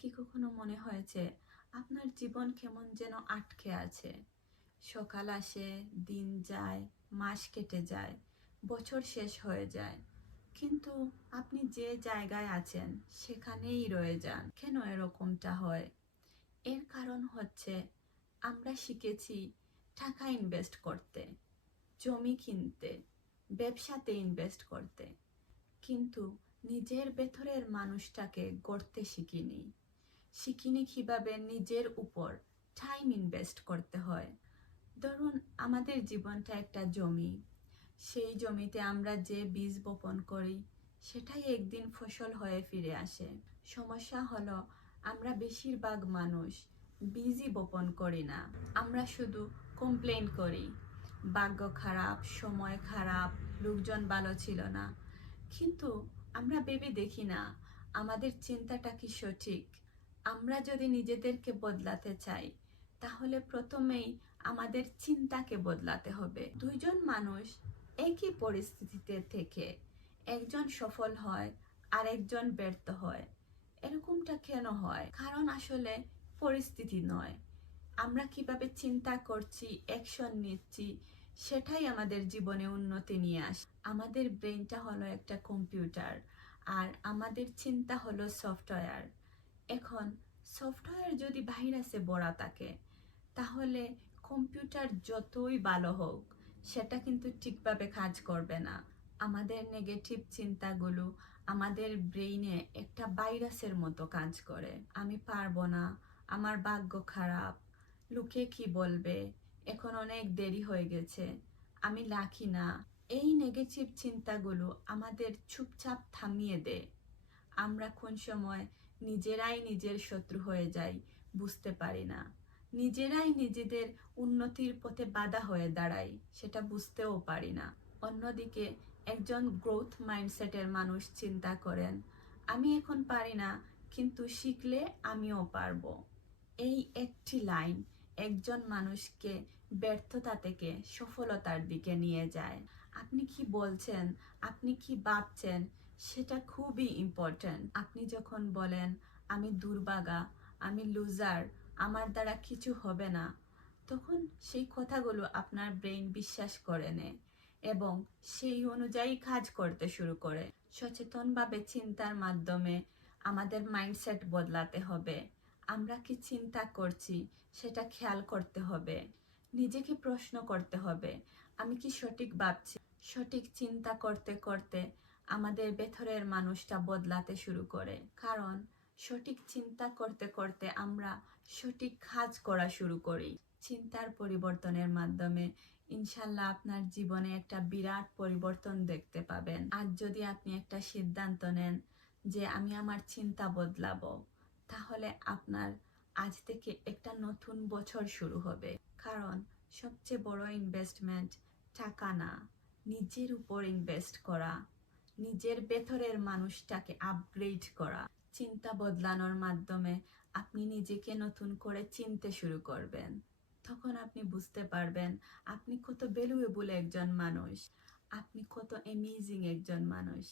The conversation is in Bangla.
কি কখনো মনে হয়েছে আপনার জীবন কেমন যেন আটকে আছে? সকাল আসে, দিন যায়, মাস কেটে যায়, বছর শেষ হয়ে যায়, কিন্তু আপনি যে জায়গায় আছেন সেখানেই রয়ে যান। কেন এরকমটা হয়? এর কারণ হচ্ছে আমরা শিখেছি টাকা ইনভেস্ট করতে, জমি কিনতে, ব্যবসাতে ইনভেস্ট করতে, কিন্তু নিজের ভেতরের মানুষটাকে গড়তে শিখিনি কিভাবে নিজের উপর টাইম ইনভেস্ট করতে হয়। ধরুন, আমাদের জীবনটা একটা জমি। সেই জমিতে আমরা যে বীজ বপন করি সেটাই একদিন ফসল হয়ে ফিরে আসে। সমস্যা হলো, আমরা বেশিরভাগ মানুষ বীজই বপন করি না। আমরা শুধু কমপ্লেইন করি, ভাগ্য খারাপ, সময় খারাপ, লোকজন ভালো ছিল না। কিন্তু আমরা ভেবে দেখি না আমাদের চিন্তাটা কি সঠিক। আমরা যদি নিজেদেরকে বদলাতে চাই, তাহলে প্রথমেই আমাদের চিন্তাকে বদলাতে হবে। দুইজন মানুষ একই পরিস্থিতিতে থেকে একজন সফল হয় আর একজন ব্যর্থ হয়। এরকমটা কেন হয়? কারণ আসলে পরিস্থিতি নয়, আমরা কিভাবে চিন্তা করছি, অ্যাকশন নিচ্ছি, সেটাই আমাদের জীবনে উন্নতি নিয়ে আসে। আমাদের ব্রেনটা হলো একটা কম্পিউটার, আর আমাদের চিন্তা হলো সফটওয়্যার। এখন সফটওয়্যার যদি ভাইরাসে ভরা থাকে, তাহলে কম্পিউটার যতই ভালো হোক সেটা কিন্তু ঠিকভাবে কাজ করবে না। আমাদের নেগেটিভ চিন্তাগুলো আমাদের ব্রেইনে একটা ভাইরাসের মতো কাজ করে। আমি পারবো না, আমার ভাগ্য খারাপ, লোকে কি বলবে, এখন অনেক দেরি হয়ে গেছে, আমি লাকি না। এই নেগেটিভ চিন্তাগুলো আমাদের চুপচাপ থামিয়ে দেয়। আমরা কোন সময় নিজেরাই নিজের শত্রু হয়ে যাই বুঝতে পারি না। নিজেরাই নিজেদের উন্নতির পথে বাধা হয়ে দাঁড়াই, সেটা বুঝতেও পারি না। অন্যদিকে একজন গ্রোথ মাইন্ডসেটের মানুষ চিন্তা করেন, আমি এখন পারি না, কিন্তু শিখলে আমিও পারবো। এই একটি লাইন একজন মানুষকে ব্যর্থতা থেকে সফলতার দিকে নিয়ে যায়। আপনি কি বলছেন, আপনি কি ভাবছেন, সেটা খুবই ইম্পর্ট্যান্ট। আপনি যখন বলেন আমি দুর্ভাগা, আমি লুজার, আমার দ্বারা কিছু হবে না, তখন সেই কথাগুলো আপনার ব্রেন বিশ্বাস করে নেয় এবং সেই অনুযায়ী কাজ করতে শুরু করে। সচেতনভাবে চিন্তার মাধ্যমে আমাদের মাইন্ডসেট বদলাতে হবে। আমরা কি চিন্তা করছি সেটা খেয়াল করতে হবে। নিজেকে প্রশ্ন করতে হবে, আমি কি সঠিক ভাবছি? সঠিক চিন্তা করতে করতে আমাদের ভেতরের মানুষটা বদলাতে শুরু করে। কারণ সঠিক চিন্তা করতে করতে আমরা সঠিক কাজ করা শুরু করি। চিন্তার পরিবর্তনের মাধ্যমে ইনশাল্লাহ আপনার জীবনে একটা বিরাট পরিবর্তন দেখতে পাবেন। আর যদি আপনি একটা সিদ্ধান্ত নেন যে আমি আমার চিন্তা বদলাবো, তাহলে আপনার আজ থেকে একটা নতুন বছর শুরু হবে। কারণ সবচেয়ে বড় ইনভেস্টমেন্ট টাকা না, নিজের উপর ইনভেস্ট করা, নিজের ভেতরের মানুষটাকে আপগ্রেড করা। চিন্তা বদলানোর মাধ্যমে আপনি নিজেকে নতুন করে চিনতে শুরু করবেন। তখন আপনি বুঝতে পারবেন আপনি কত ভ্যালুয়েবল একজন মানুষ, আপনি কত অ্যামেজিং একজন মানুষ।